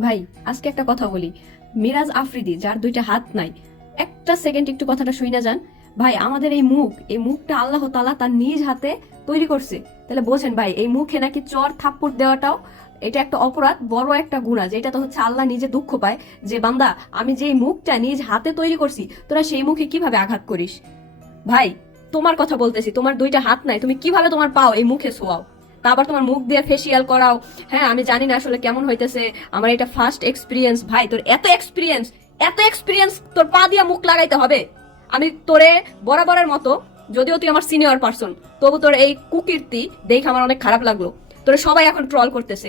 ভাই, আজকে একটা কথা বলি। মিরাজ আফ্রিদি, যার দুইটা হাত নাই। একটা সেকেন্ড একটু কথাটা শুই না যান। ভাই, আমাদের এই মুখ, এই মুখটা আল্লাহ তালা তার নিজ হাতে তৈরি করছে। তাহলে বোঝেন ভাই, এই মুখে নাকি চর থাপ্পড় দেওয়াটাও এটা একটা অপরাধ, বড় একটা গুণা, যেটা তো হচ্ছে আল্লাহ নিজে দুঃখ পায় যে, বান্দা, আমি যে মুখটা নিজ হাতে তৈরি করছি, তোরা সেই মুখে কীভাবে আঘাত করিস? ভাই, তোমার কথা বলতেছি, তোমার দুইটা হাত নাই, তুমি কীভাবে তোমার পাও এই মুখে শোয়াও? তা আবার তোমার মুখ দিয়ে ফেসিয়াল করাও। হ্যাঁ আমি জানি না আসলে কেমন হইতেছে। আমার এটা ফার্স্ট এক্সপিরিয়েন্স ভাই, তোর এত এক্সপিরিয়েন্স এত এক্সপিরিয়েন্স তোর পা দিয়া মুখ লাগাইতে হবে। আমি তোরে বরাবরের মতো, যদিও তুই আমার সিনিয়র পার্সন তবু তোর এই কুকীর্তি দেখে আমার অনেক খারাপ লাগল। তোরে সবাই এখন ট্রল করতেছে।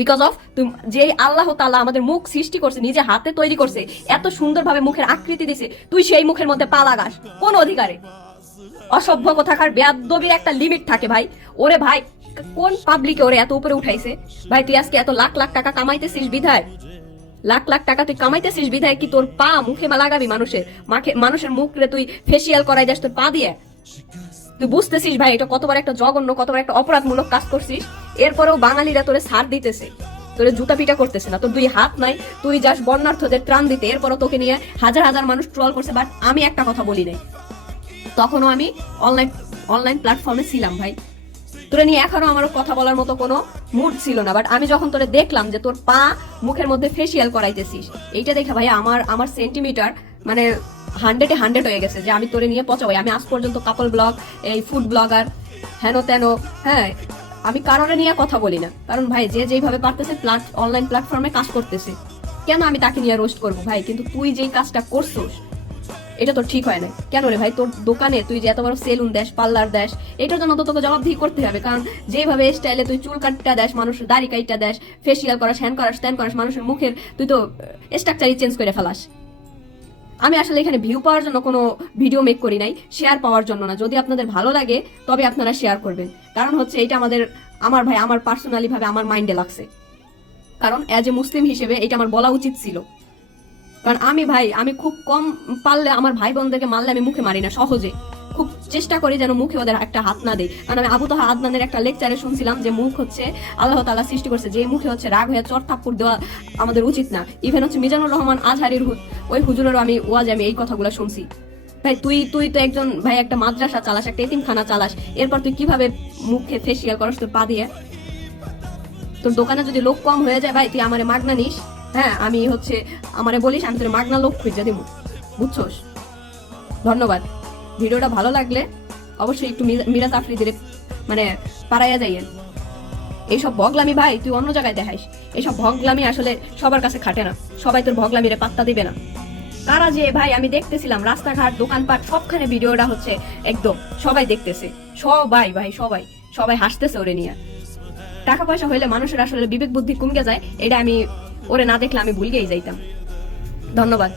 বিকজ অফ তুমি যে আল্লাহ তালা আমাদের মুখ সৃষ্টি করছে, নিজে হাতে তৈরি করছে, এত সুন্দরভাবে মুখের আকৃতি দিছে, তুই সেই মুখের মধ্যে পা লাগাস, কোন অধিকারে। অসভ্য কোথাকার বেয়াদবির একটা লিমিট থাকে ভাই। ওরে ভাই, কোন পাবলিকে ওরে এত উপরে উঠাইছে? ভাই, তুই আজকে এত লাখ লাখ টাকা কামাইতেছিস বিধায়? লাখ লাখ টাকা তুই কামাইতেছিস বিধায় কি তোর পা মুখে মা লাগাবি মানুষের? মাখে, মানুষের মুখ রে তুই ফেসিয়াল করাই যাস তোর পা দিয়ে? তুই বুঝতেছিস ভাই, এটা কতবার একটা জঘন্য, কতবার একটা অপরাধমূলক কাজ করছিস? এরপরেও বাঙালিরা তোরে ছাড় দিতেছে। তোরে জুতা পিটা করতেছে না, তোর দুই হাত নাই, তুই যাস বন্যার্থদের ত্রাণ দিতে, এরপরও তোকে নিয়ে হাজার হাজার মানুষ ট্রল করছে বাট আমি একটা কথা বলি নাই। তখনও আমি অনলাইন অনলাইন প্ল্যাটফর্মে ছিলাম ভাই। তোরে নিয়ে এখনও আমার কথা বলার মতো কোনো মুড ছিল না বাট আমি যখন তোরে দেখলাম যে তোর পা মুখের মধ্যে ফেসিয়াল করাইতেছিস, এইটা দেখে ভাই আমার আমার সেন্টিমিটার মানে হান্ড্রেডে হান্ড্রেড হয়ে গেছে যে আমি তোরে নিয়ে পচাই আমি আজ পর্যন্ত কাপল ব্লগ এই ফুড ব্লগার হেন তেন হ্যাঁ আমি কারণে নিয়ে কথা বলি না। কারণ ভাই যে যেভাবে পারতেছে অনলাইন প্ল্যাটফর্মে কাজ করতেছে। কেন আমি তাকে নিয়ে রোস্ট করব ভাই? কিন্তু তুই যেই কাজটা করছোস এটা তো ঠিক হয় না কেন রে ভাই? তোর দোকানে তুই যে এত বড় সেলুন দেশ পার্লার দেশ এটার জন্য তো তোকে জবাবদিহি করতে হবে। কারণ যেভাবে স্টাইলে তুই চুল কাটটা দেশ মানুষের দাড়ি কাইটা দেশ ফেসিয়াল করাস হ্যান করাস ত্যান করাস, মানুষের মুখের তুই তো স্ট্রাকচারই চেঞ্জ করে ফেলাস। আমি আসলে এখানে ভিউ পাওয়ার জন্য কোনো ভিডিও মেক করি নাই শেয়ার পাওয়ার জন্য না। যদি আপনাদের ভালো লাগে, তবে আপনারা শেয়ার করবেন। কারণ হচ্ছে এটা আমাদের, আমার ভাই, আমার পার্সোনালি ভাবে আমার মাইন্ডে লাগছে। কারণ অ্যাজ এ মুসলিম হিসেবে এটা আমার বলা উচিত ছিল। কারণ আমি ভাই, আমি খুব কম পারলে আমার ভাই বোনদেরকে মারলে আমি মুখে মারি না, সহজে। খুব চেষ্টা করি যেন মুখে ওদের একটা হাত না দেয় কারণ আমি আবু তাহা আদনানের একটা লেকচারে শুনছিলাম যে মুখ হচ্ছে আল্লাহ তালা সৃষ্টি করছে, যে মুখে হচ্ছে রাগ হয়ে চর থাপ্পড় দেওয়া আমাদের উচিত না। ইভেন হচ্ছে মিজানুর রহমান আজহারির ওই হুজুরেরও আমি ওয়াজ আমি এই কথাগুলো শুনছি। ভাই, তুই তুই তো একজন, ভাই, একটা মাদ্রাসা চালাস, একটা এতিমখানা চালাস। এরপর তুই কীভাবে মুখে ফেসিয়াল করস তোর পা দিয়ে? তোর দোকানে যদি লোক কম হয়ে যায়, ভাই, তুই আমার মাগনা নিস। হ্যাঁ আমি হচ্ছে আমারে বলিস, আমি তোর মাগনা লোক খুঁজে দিব। বুঝছোস? ধন্যবাদ। ভিডিওটা ভালো লাগলে অবশ্যই একটু মিরা- মিরাজ আফ্রিদের মানে পাড়াইয়া যাইয়েন। এইসব ভগলামি ভাই, তুই অন্য জায়গায় দেখাইস। এইসব ভগলামি আসলে সবার কাছে খাটে না। সবাই তোর ভগলামিরে পাত্তা দিবে না। কারা যে, ভাই, আমি দেখতেছিলাম রাস্তাঘাট, দোকানপাট, সবখানে ভিডিওটা হচ্ছে একদম সবাই দেখতেছে। সবাই, ভাই, সবাই। সবাই হাসতেছে ওরে নিয়ে। টাকা পয়সা হইলে মানুষের আসলে বিবেক বুদ্ধি কমকে যায়, এটা আমি ওরে না দেখলে আমি ভুল যাইতাম। ধন্যবাদ।